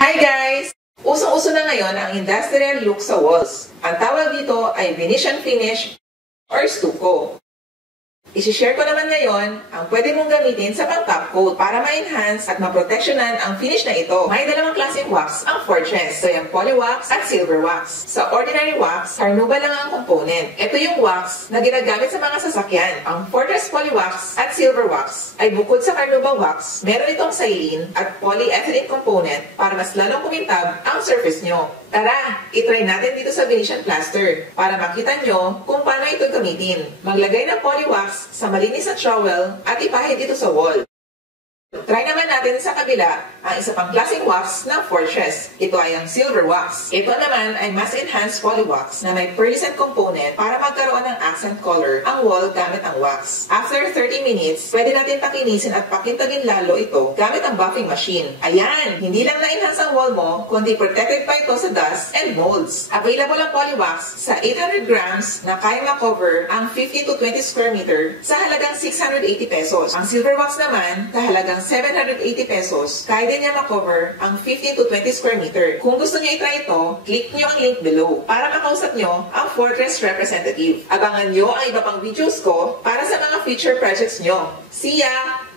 Hi guys! Usong-uso na ngayon ang industrial look sa walls. Ang tawag dito ay Venetian finish or stucco. I-share ko naman ngayon ang pwede mong gamitin sa pang-top coat para ma-enhance at maproteksyonan ang finish na ito. May dalawang klaseng wax ang Fortress. Ito yung Polywax at Silver Wax. Sa ordinary wax, carnauba lang ang component. Ito yung wax na ginagamit sa mga sasakyan. Ang Fortress Polywax at Silver Wax ay bukod sa carnauba wax, meron itong silene at polyethylene component para mas lalong kumintab ang surface nyo. Tara, itry natin dito sa Venetian plaster para makita nyo kung paano ito gamitin. Maglagay ng polywax sa malinis na trowel at ipahid dito sa wall. Try naman natin sa kabila ang isa pang klaseng wax ng Fortress. Ito ay ang Silver Wax. Ito naman ay mas enhanced polywax na may pearlescent component para magkaroon ng accent color ang wall gamit ang wax. After 30 minutes, pwede natin pakinisin at pakintagin lalo ito gamit ang buffing machine. Ayan! Hindi lang na-enhance ang wall mo, kundi protected pa ito sa dust and molds. Available ang polywax sa 800 grams na kaya ma-cover ang 15 to 20 square meter sa halagang 680 pesos. Ang Silver Wax naman sa halagang 780 pesos, kaya din niya makover ang 15 to 20 square meter. Kung gusto niyo i-try ito, click niyo ang link below para makausap niyo ang Fortress representative. Abangan niyo ang iba pang videos ko para sa mga future projects niyo. See ya!